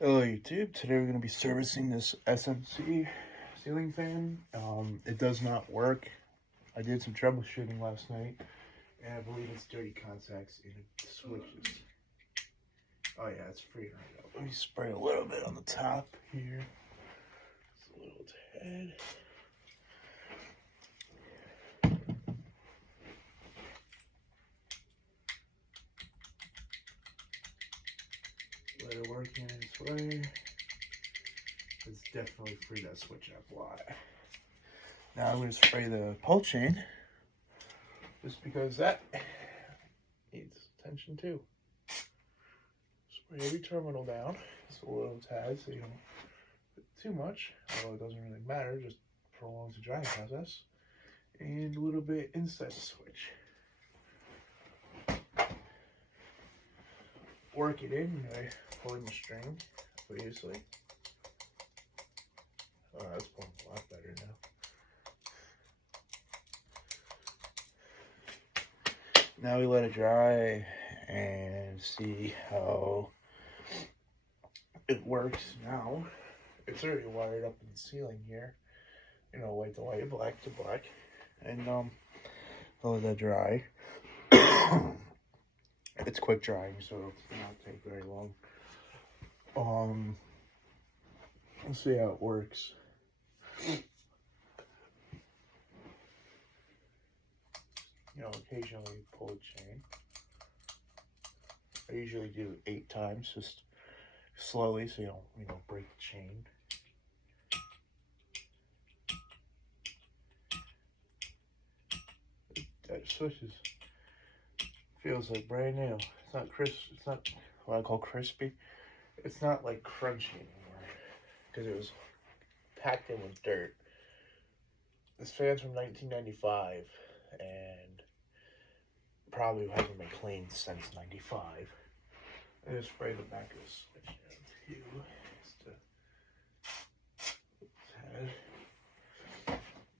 Hello YouTube, today we're going to be servicing this SMC ceiling fan. It does not work. I did some troubleshooting last night and I believe it's dirty contacts in the switches. Oh yeah, it's free right now. Let me spray a little bit on the top here. It's a little tad. Let it work in its way. It's definitely free that switch up a lot. Now I'm going to spray the pull chain, just because that needs attention too. Spray every terminal down, just a little tad so you don't put too much, although it doesn't really matter, just prolongs the drying process. And a little bit inside the switch. Work it in by pulling the string, obviously. Oh, that's pulling a lot better now. Now we let it dry and see how it works now. It's already wired up in the ceiling here. You know, white to white, black to black. And let that dry. It's quick drying, so it'll not take very long. Let's see how it works. You know, occasionally pull a chain. I usually do 8 times, just slowly, so you don't break the chain. That switch feels like brand new. It's not crisp. It's not what I call crispy. It's not like crunchy anymore because it was packed in with dirt. This fan's from 1995 and probably hasn't been cleaned since 95. I just spray the back of the switch down too.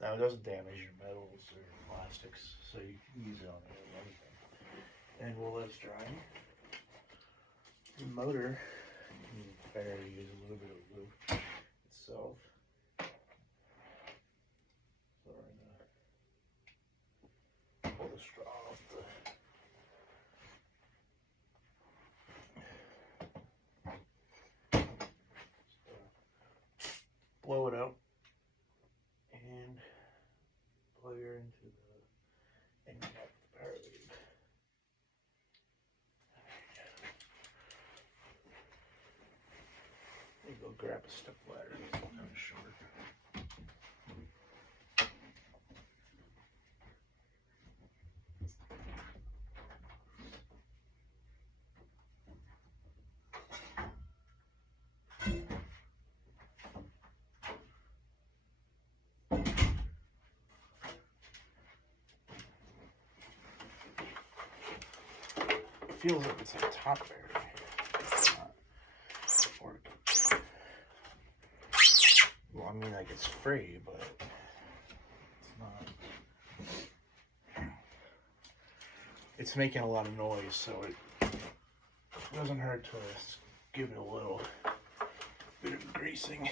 Now it doesn't damage your metals or plastics, so you can use it on anything. And we'll let it dry. The motor, you can barely use a little bit of lube itself. So we're gonna pull the straw off blow it out and plug her into the end cap of the power lead. Let me go grab a step ladder. It's kind of short. It feels like it's a top bearing. Well, I mean, like it's free, but it's not. It's making a lot of noise, so it doesn't hurt to just give it a little bit of greasing.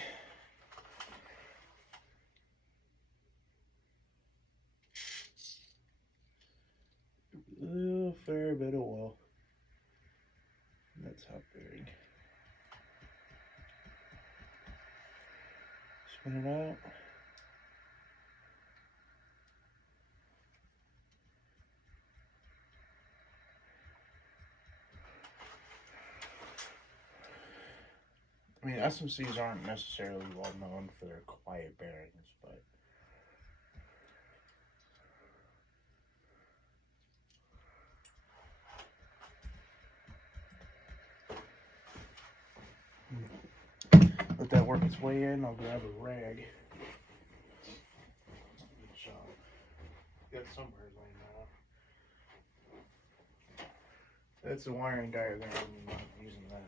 A fair bit of oil. That's top bearing. Spin it out. I mean, SMCs aren't necessarily well known for their quiet bearings, but let that work its way in. I'll grab a rag. Which, got somewhere laying out. That's a wiring diagram. I'm not using that.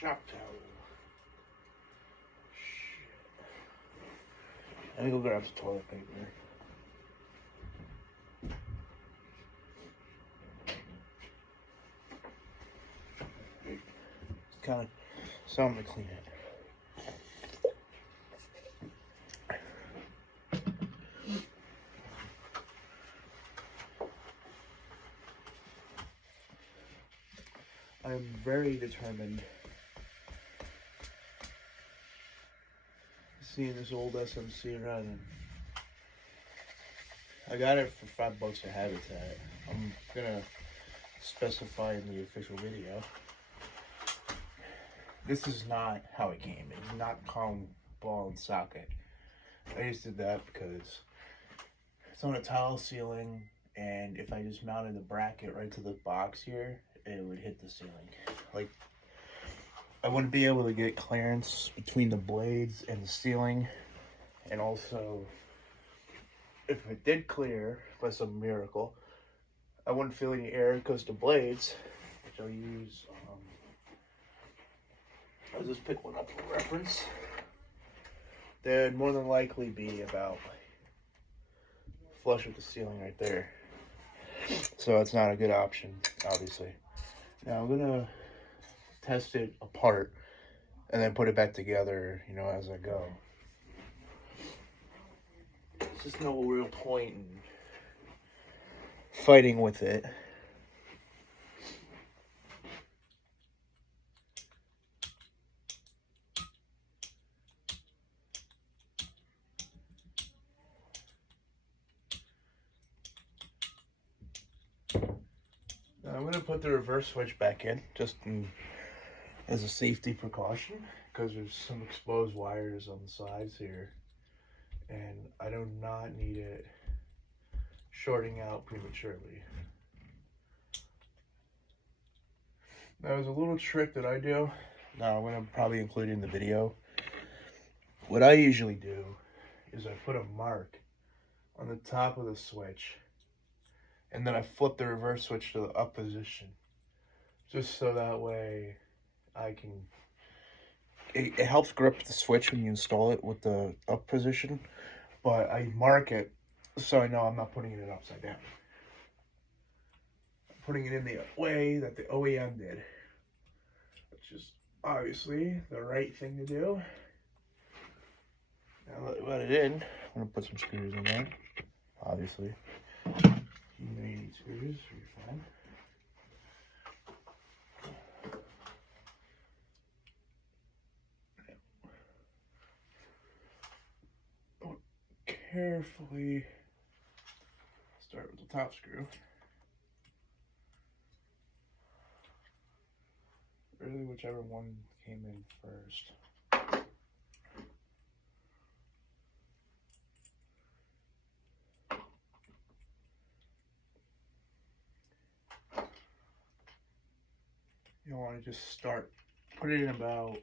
Shop towel. Shit. Let me go grab some toilet paper. kind of something to clean it. I'm very determined. Seeing this old SMC running. I got it for $5 a habitat. I'm gonna specify in the official video. This is not how it came. It's not calm ball and socket. I just did that because it's on a tile ceiling, and if I just mounted the bracket right to the box here, it would hit the ceiling. Like, I wouldn't be able to get clearance between the blades and the ceiling. And also, if it did clear by some miracle, I wouldn't feel any air because the blades, which I'll use, I'll just pick one up for reference. They'd more than likely be about flush with the ceiling right there. So it's not a good option, obviously. Now I'm gonna test it apart and then put it back together, you know, as I go. There's just no real point in fighting with it. Now I'm going to put the reverse switch back in, just as a safety precaution, because there's some exposed wires on the sides here, and I do not need it shorting out prematurely. Now, there's a little trick that I do. Now, I'm going to probably include in the video. What I usually do is I put a mark on the top of the switch, and then I flip the reverse switch to the up position, just so that way I can, it helps grip the switch when you install it with the up position, but I mark it so I know I'm not putting it upside down. I'm putting it in the way that the OEM did, which is obviously the right thing to do. Now that I got it in, I'm going to put some screws in there, obviously. You may need screws, so you're fine. Carefully start with the top screw. Really, whichever one came in first. You don't want to just start, put it in about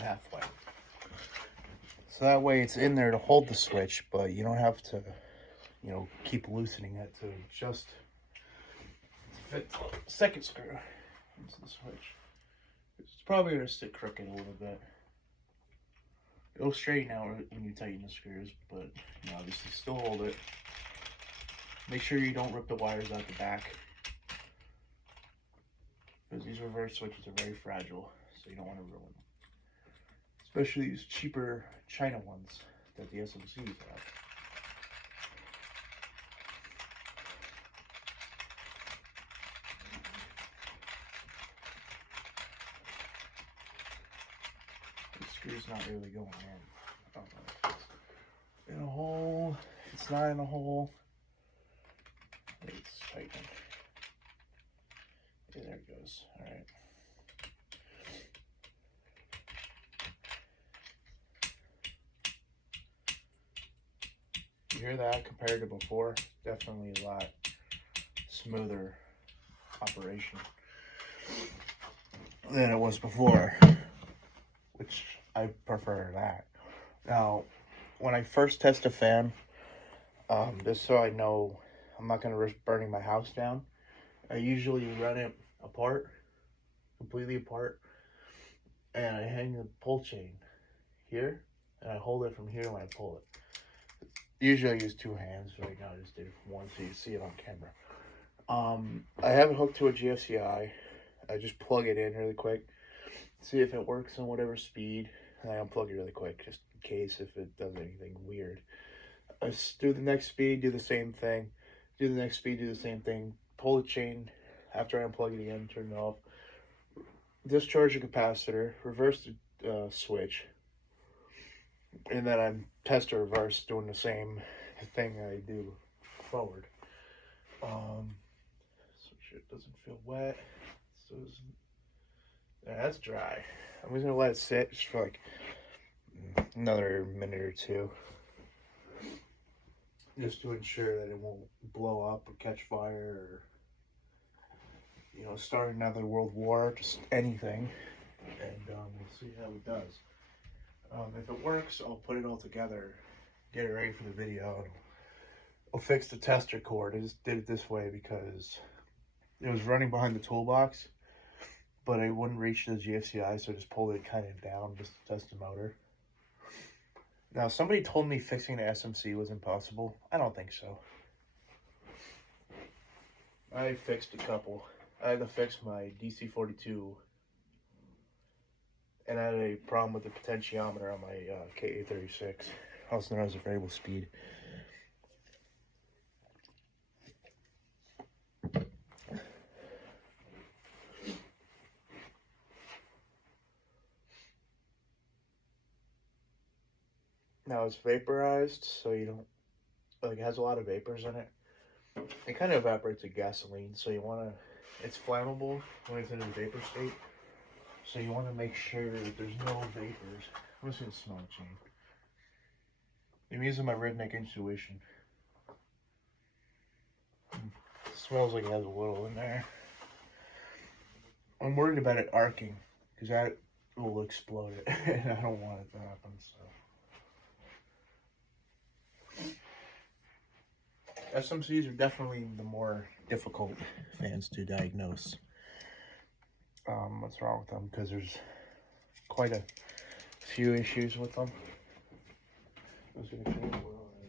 halfway. So that way it's in there to hold the switch, but you don't have to, you know, keep loosening it to just fit the second screw into the switch. It's probably going to sit crooked a little bit. It'll straighten out when you tighten the screws, but you know, obviously still hold it. Make sure you don't rip the wires out the back, because these reverse switches are very fragile, so you don't want to ruin them. Especially these cheaper China ones that the SMCs have. The screw's not really going in. I don't know if it's in a hole. It's not in a hole. It's tightened. Okay, there it goes. Alright. You hear that compared to before? Definitely a lot smoother operation than it was before, which I prefer that. Now, when I first test a fan, just so I know I'm not going to risk burning my house down, I usually run it apart, completely apart, and I hang the pull chain here, and I hold it from here when I pull it. Usually I use two hands. Right now I just did one so you see it on camera. I have it hooked to a GFCI. I just plug it in really quick, see if it works on whatever speed, and I unplug it really quick, just in case if it does anything weird. I do the next speed, do the same thing, do the next speed, do the same thing, pull the chain after I unplug it again, turn it off, discharge the capacitor, reverse the switch, and then I test the reverse, doing the same thing I do forward. So it doesn't feel wet. So yeah, that's dry. I'm just gonna let it sit just for like another minute or two, just to ensure that it won't blow up or catch fire or, you know, start another world war, just anything. And we'll see how it does. If it works, I'll put it all together, get it ready for the video, and I'll fix the tester cord. I just did it this way because it was running behind the toolbox, but I wouldn't reach the GFCI, so I just pulled it kind of down just to test the motor. Now, somebody told me fixing the SMC was impossible. I don't think so. I fixed a couple. I had to fix my DC42, and I had a problem with the potentiometer on my KA36, also known as a variable speed. Now it's vaporized, so you don't, like, it has a lot of vapors in it. It kind of evaporates like gasoline, so you want to, it's flammable when it's in a vapor state, so you want to make sure that there's no vapors. I'm just going to smell the chain. I'm using my redneck intuition. It smells like it has a little in there. I'm worried about it arcing, because that will explode it, and I don't want it to happen, so. SMCs are definitely the more difficult fans to diagnose. What's wrong with them? Because there's quite a few issues with them. I was going to change the oil, I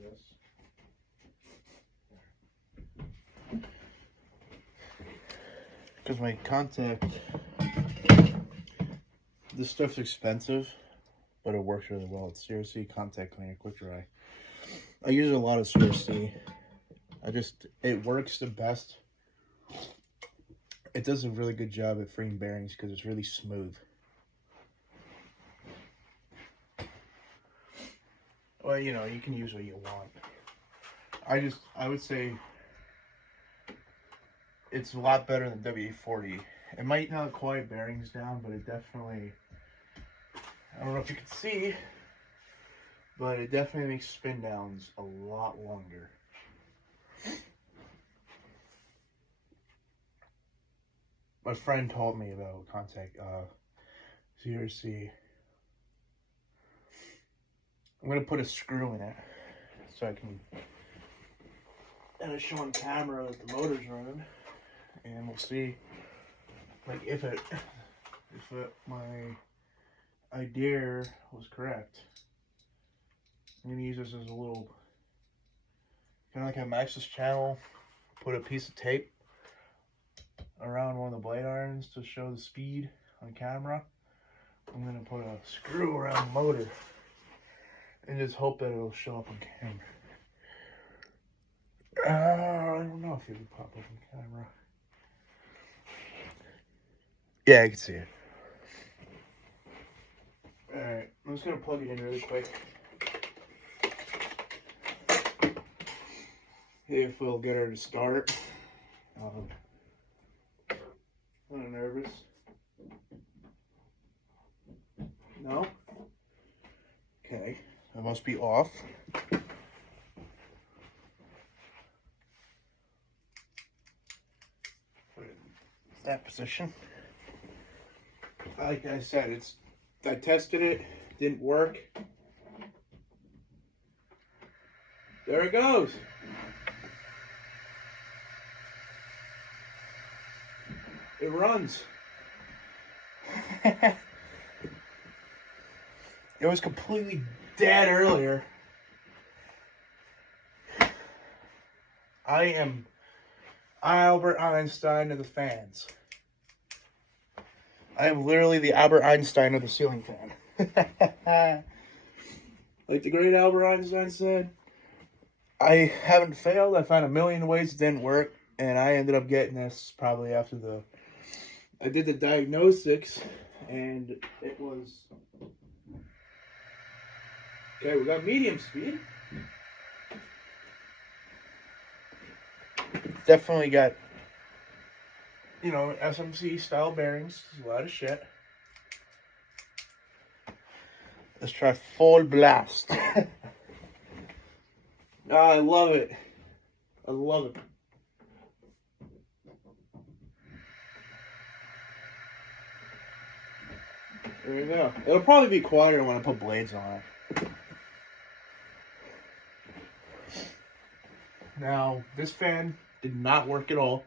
guess. Because my contact, this stuff's expensive, but it works really well. It's CRC Contact Cleaner Quick Dry. I use a lot of CRC. It works the best. It does a really good job at freeing bearings because it's really smooth. Well, you know, you can use what you want. I would say it's a lot better than WA-40. It might not quiet bearings down, but it definitely, I don't know if you can see, but it definitely makes spin downs a lot longer. My friend told me about contact CRC. I'm gonna put a screw in it so I can, and I show on camera that the motor's running, and we'll see, like, if my idea was correct. I'm gonna use this as a little, kind of like a Maxis channel. Put a piece of tape around one of the blade irons to show the speed on camera. I'm gonna put a screw around the motor and just hope that it'll show up on camera. I don't know if it'll pop up on camera. Yeah, I can see it. Alright, I'm just gonna plug it in really quick. If we'll get her to start. I'm nervous. No? Okay, that must be off. Put it in that position. Like I said, I tested it, didn't work. There it goes. It runs. It was completely dead earlier. I am Albert Einstein of the fans. I am literally the Albert Einstein of the ceiling fan. Like the great Albert Einstein said, I haven't failed. I found a million ways it didn't work, and I ended up getting this probably after I did the diagnostics, and it was, okay, we got medium speed. Definitely got, you know, SMC style bearings. There's a lot of shit. Let's try full blast. Oh, I love it. I love it. There you go. It'll probably be quieter when I put blades on it. Now, this fan did not work at all.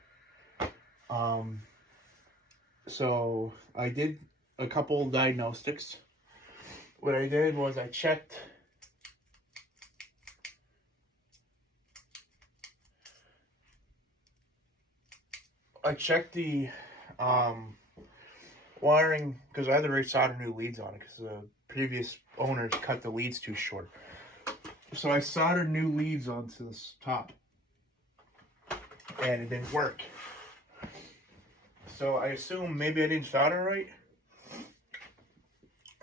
So I did a couple diagnostics. What I did was I checked the wiring, because I had to resolder new leads on it because the previous owners cut the leads too short. So I soldered new leads onto this top, and it didn't work. So I assume maybe I didn't solder right.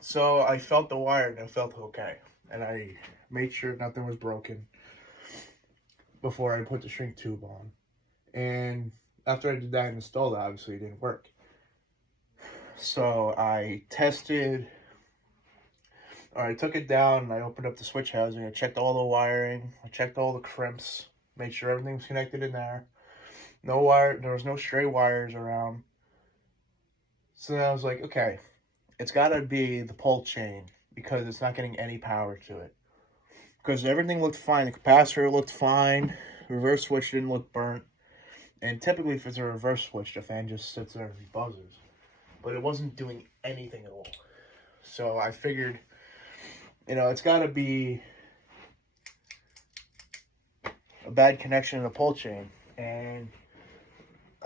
So I felt the wire and it felt okay. And I made sure nothing was broken before I put the shrink tube on. And after I did that and installed it, obviously it didn't work. So I tested, or I took it down and I opened up the switch housing. I checked all the wiring. I checked all the crimps. Made sure everything was connected in there. No wire, there was no stray wires around. So then I was like, okay, it's gotta be the pole chain because it's not getting any power to it. Because everything looked fine. The capacitor looked fine. The reverse switch didn't look burnt. And typically if it's a reverse switch, the fan just sits there and buzzes. But it wasn't doing anything at all. So I figured, you know, it's gotta be a bad connection in the pole chain. And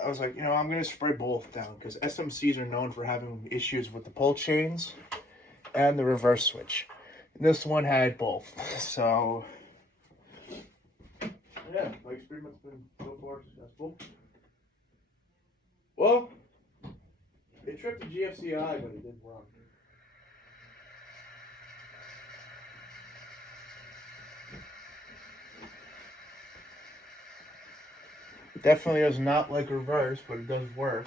I was like, you know, I'm going to spray both down because SMCs are known for having issues with the pole chains and the reverse switch. And this one had both. So, yeah, my experiment's been so far successful. Well, it tripped the GFCI, but it didn't run. Definitely does not like reverse, but it does work.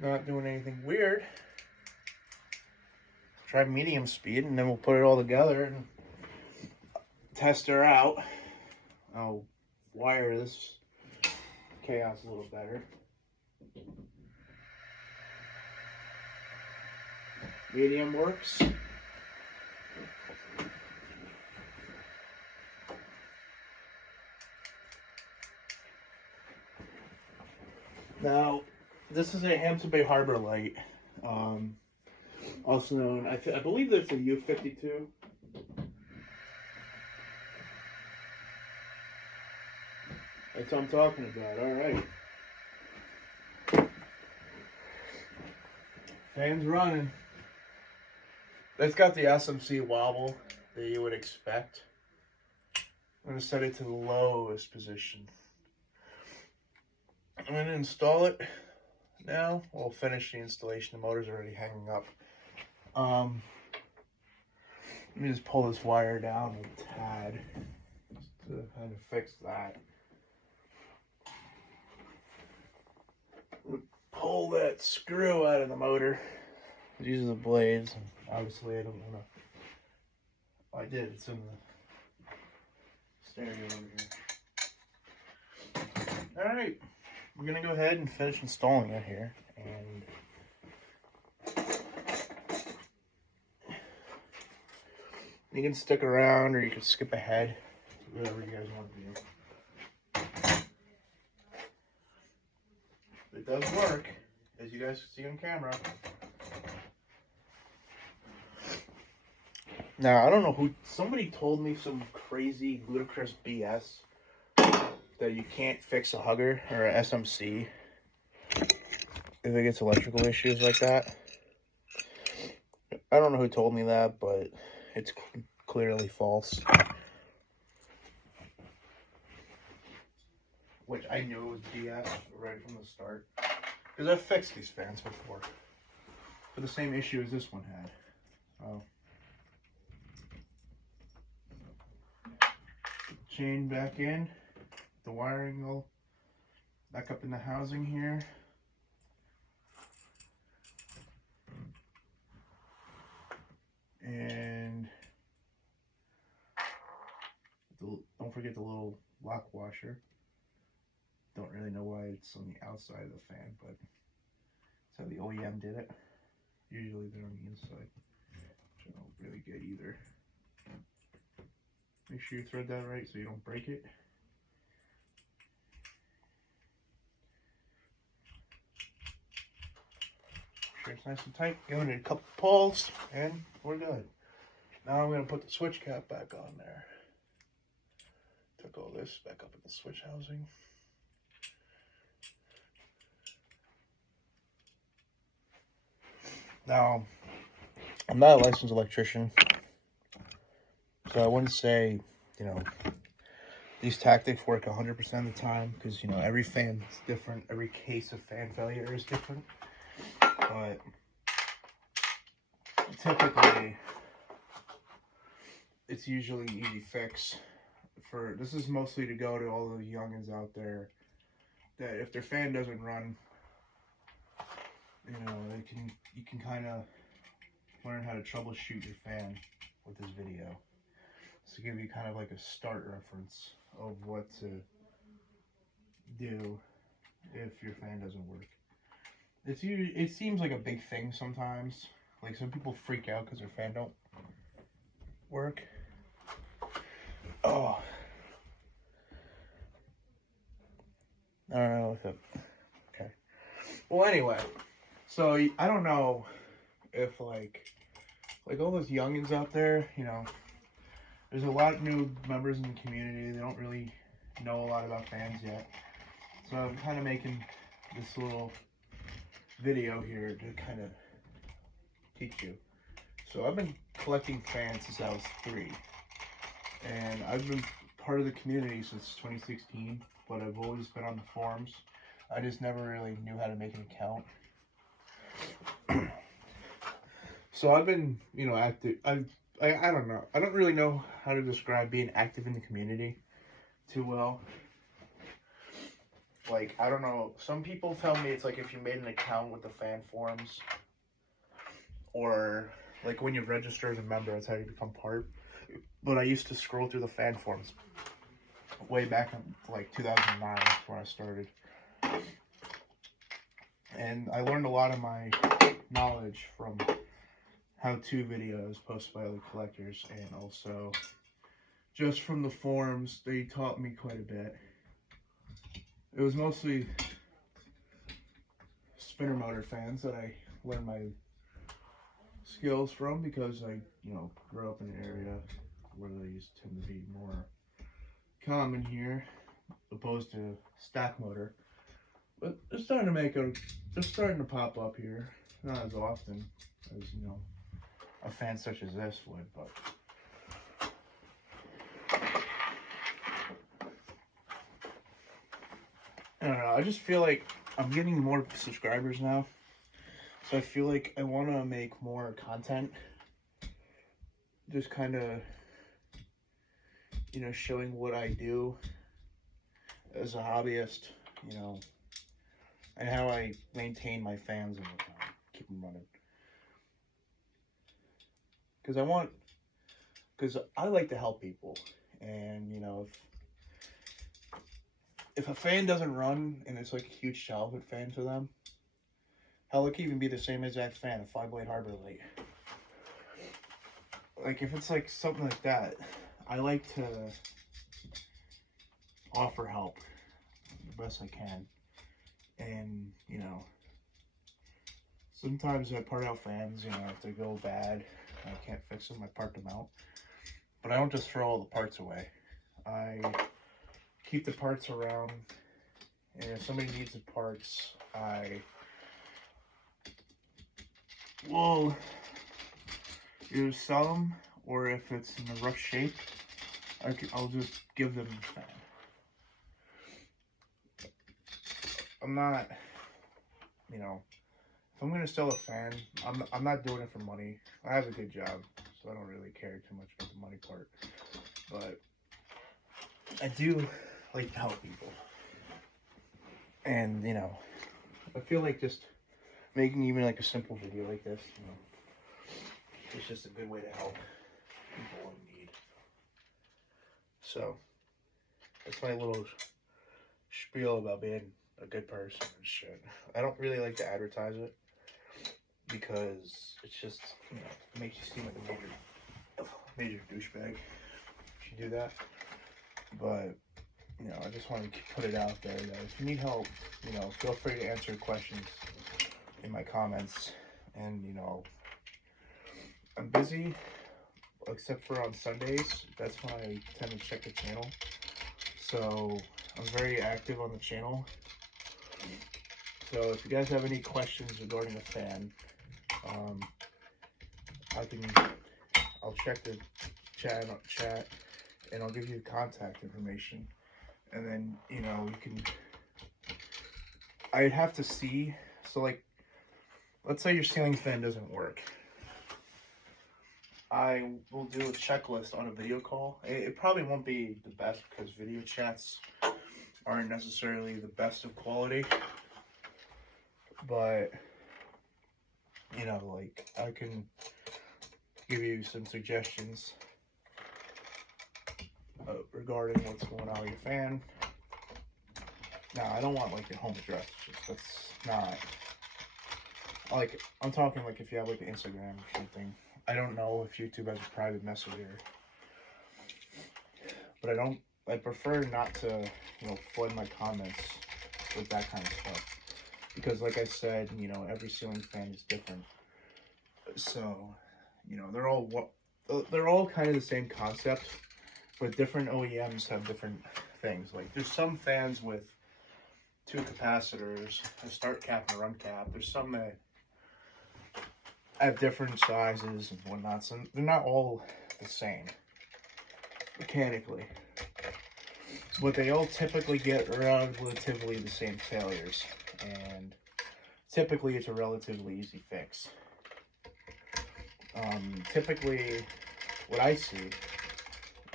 Not doing anything weird. Try medium speed, and then we'll put it all together and test her out. I'll wire this chaos a little better. Medium works. Now, this is a Hampton Bay Harbor light, also known, I believe there's a U52. That's what I'm talking about, alright. Fan's running. It's got the SMC wobble that you would expect. I'm going to set it to the lowest position. I'm going to install it now. We'll finish the installation. The motor's already hanging up. Let me just pull this wire down a tad just to kind of fix that. Pull that screw out of the motor. These are the blades. And obviously, I don't want to. Oh, I did. It's in the stereo over here. All right. We're going to go ahead and finish installing it here. And you can stick around or you can skip ahead. Whatever you guys want to do. It does work, as you guys can see on camera. Now, I don't know who, somebody told me some crazy, ludicrous BS that you can't fix a hugger or a SMC. if it gets electrical issues like that. I don't know who told me that, but it's clearly false. Which I knew was BS right from the start. Because I've fixed these fans before. For the same issue as this one had. Oh. Chain back in. The wiring all back up in the housing here. And don't forget the little lock washer. Don't really know why it's on the outside of the fan, but that's how the OEM did it. Usually they're on the inside, which I don't really get either. Make sure you thread that right so you don't break it. Make sure it's nice and tight. Give it a couple pulls, and we're good. Now I'm going to put the switch cap back on there. Took all this back up in the switch housing. Now, I'm not a licensed electrician, so I wouldn't say, you know, these tactics work 100% of the time, because, you know, every fan is different. Every case of fan failure is different. But typically, it's usually easy fix. This is mostly to go to all the youngins out there that if their fan doesn't run, you know, you can kind of learn how to troubleshoot your fan with this video. This will give you kind of like a start reference of what to do if your fan doesn't work. It seems like a big thing sometimes. Like, some people freak out because their fan don't work. Oh, I don't know if it, okay. Well, anyway, so I don't know if like all those youngins out there, you know, there's a lot of new members in the community. They don't really know a lot about fans yet. So I'm kind of making this little video here to kind of teach you. So I've been collecting fans since I was 3. And I've been part of the community since 2016, but I've always been on the forums. I just never really knew how to make an account. So I've been, you know, active. I don't know. I don't really know how to describe being active in the community too well. Like, I don't know. Some people tell me it's like if you made an account with the fan forums, or like when you register as a member, that's how you become part. But I used to scroll through the fan forums way back in like 2009 when I started. And I learned a lot of my knowledge from how-to videos posted by other collectors, and also just from the forums. They taught me quite a bit. It was mostly spinner motor fans that I learned my skills from, because I, you know, grew up in an area where these tend to be more common here, opposed to stack motor. But it's starting to pop up here. Not as often as, you know, a fan such as this would, but I don't know. I just feel like I'm getting more subscribers now, so I feel like I want to make more content. Just kind of, you know, showing what I do as a hobbyist, you know, and how I maintain my fans over time, keep them running. Because I like to help people, and, you know, if a fan doesn't run and it's like a huge childhood fan to them, hell, it could even be the same exact fan, a 5-blade Harbor Light. Like, if it's like something like that, I like to offer help the best I can. And, you know, sometimes I part out fans, you know, if they go bad, I can't fix them, I part them out. But I don't just throw all the parts away. I keep the parts around, and if somebody needs the parts, I we'll either sell them, or if it's in a rough shape, I'll just give them a fan. I'm not, you know, if I'm gonna sell a fan, I'm not doing it for money. I have a good job, so I don't really care too much about the money part. But I do like to help people, and you know, I feel like just making even like a simple video like this, you know, it's just a good way to help people in need. So that's my little spiel about being a good person and shit. I don't really like to advertise it because it's just, you know, it makes you seem like a major douchebag if you do that. But you know, I just want to put it out there that if you need help, you know, feel free to answer questions in my comments. And you know, I'm busy except for on Sundays. That's when I tend to check the channel. So I'm very active on the channel. So if you guys have any questions regarding a fan, I'll check the chat and I'll give you the contact information. And then, you know, you can, I'd have to see, so like, let's say your ceiling fan doesn't work. I will do a checklist on a video call. It probably won't be the best because video chats aren't necessarily the best of quality. But, you know, like, I can give you some suggestions regarding what's going on with your fan. Now, I don't want like your home address. That's not, like, I'm talking like if you have like an Instagram or something. I don't know if YouTube has a private messenger, but I prefer not to, you know, flood my comments with that kind of stuff. Because like I said, you know, every ceiling fan is different. So, you know, they're all kind of the same concept, but different OEMs have different things. Like there's some fans with 2 capacitors, a start cap and a run cap. There's some that have different sizes and whatnot. So they're not all the same mechanically, but they all typically get relatively the same failures, and typically it's a relatively easy fix. Typically what I see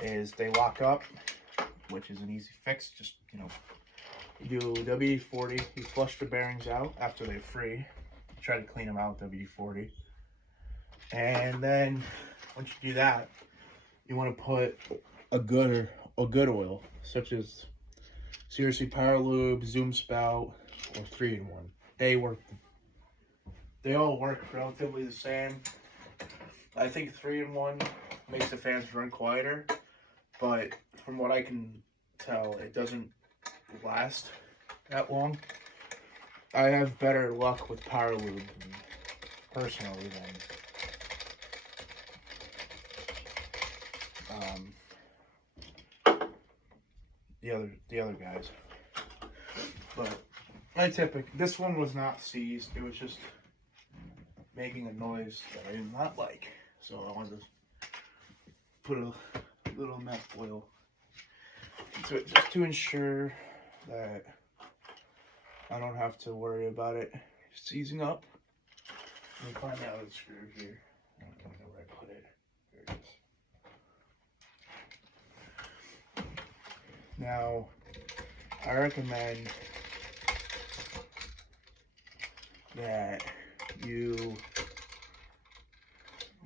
is they lock up, which is an easy fix. Just, you know, you do WD-40, you flush the bearings out after they're free, you try to clean them out with WD-40, and then once you do that, you want to put a good oil, such as seriously Power Lube, Zoom Spout, or 3-in-1. They all work relatively the same. I think 3-in-1 makes the fans run quieter, but from what I can tell, it doesn't last that long. I have better luck with Power Lube personally than the other guys. But this one was not seized. It was just making a noise that I did not like. So I wanted to put a little meth oil into it just to ensure that I don't have to worry about it seizing up. Let me find out the screw here. I don't know where I put it. There it is. Now, I recommend that you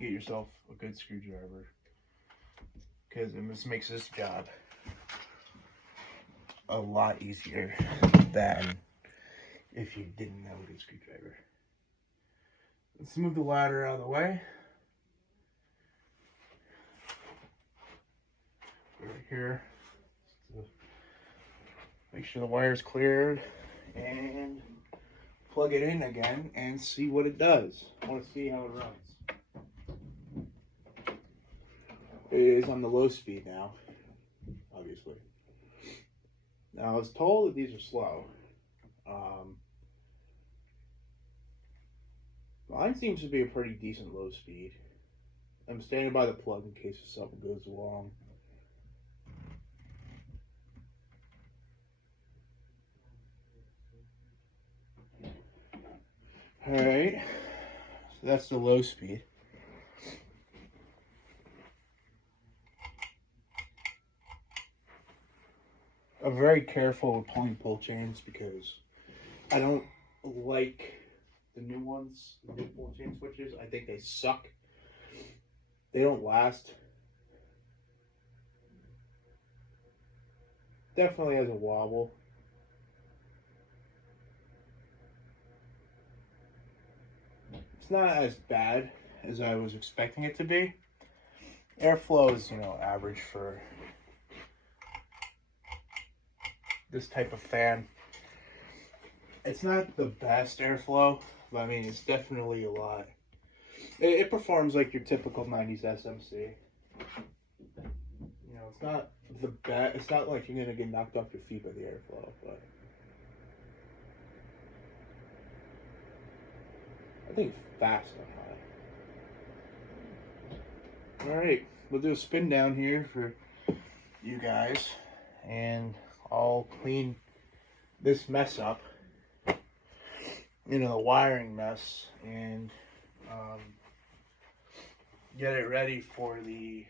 get yourself a good screwdriver, because this makes this job a lot easier than if you didn't have a good screwdriver. Let's move the ladder out of the way. Over here, make sure the wire's cleared, and plug it in again and see what it does. I want to see how it runs. It is on the low speed now, obviously. Now I was told that these are slow, Mine seems to be a pretty decent low speed. I'm standing by the plug in case something goes wrong. Alright, so that's the low speed. I'm very careful with pulling pull chains because I don't like the new ones, the new pull chain switches. I think they suck. They don't last. Definitely has a wobble. It's not as bad as I was expecting it to be. Airflow is, average for this type of fan. It's not the best airflow, but I mean, it's definitely a lot. It performs like your typical 90s SMC. It's not the best. It's not like you're gonna get knocked off your feet by the airflow, but I think it's fast on high. All right, we'll do a spin down here for you guys, and I'll clean this mess up. The wiring mess, and get it ready for the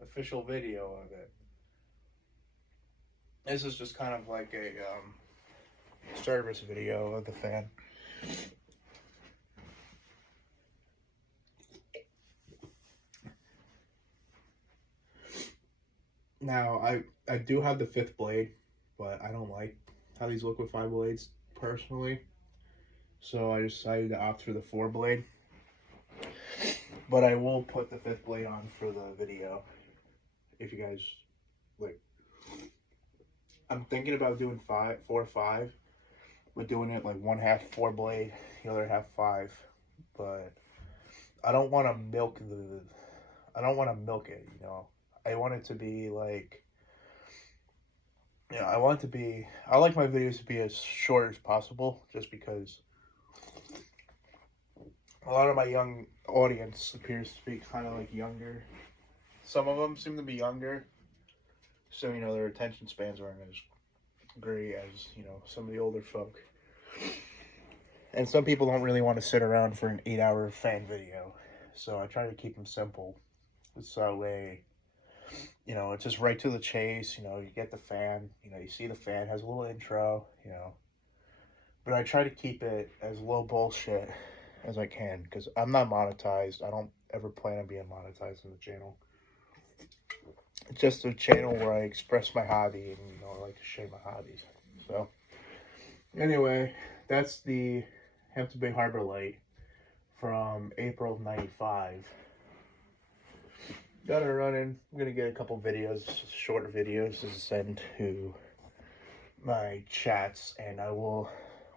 official video of it. This is just kind of like a service video of the fan. Now, I do have the 5th blade, but I don't like how these look with 5 blades personally. So I decided to opt for the 4 blade. But I will put the 5th blade on for the video. If you guys like. I'm thinking about doing 4-5. But doing it like 1/2 4 blade, the other half 5. But I don't want to milk it, I want it to be like, I like my videos to be as short as possible, just because a lot of my young audience appears to be kind of like younger. Some of them seem to be younger, so their attention spans aren't as great as some of the older folk. And some people don't really want to sit around for an 8-hour fan video, so I try to keep them simple. So that way, it's just right to the chase. You get the fan, you see the fan has a little intro, but I try to keep it as low bullshit as I can, because I'm not monetized. I don't ever plan on being monetized on the channel. It's just a channel where I express my hobby, and I like to share my hobbies. So anyway, that's the Hampton Bay Harbor Light from April of '95. Got it running. I'm gonna get a couple videos, shorter videos, to send to my chats, and I will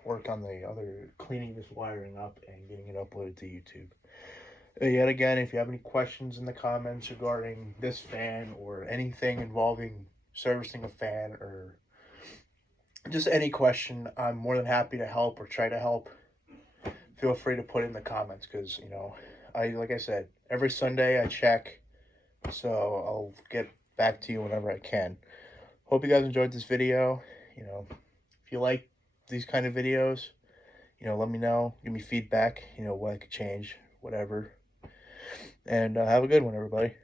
work on the other, cleaning this wiring up and getting it uploaded to YouTube. Yet again, if you have any questions in the comments regarding this fan or anything involving servicing a fan, or just any question, I'm more than happy to help or try to help. Feel free to put it in the comments, because like I said, every Sunday I check, so I'll get back to you whenever I can. Hope you guys enjoyed this video. If you like these kind of videos, let me know, give me feedback, what I could change, whatever. And have a good one, everybody.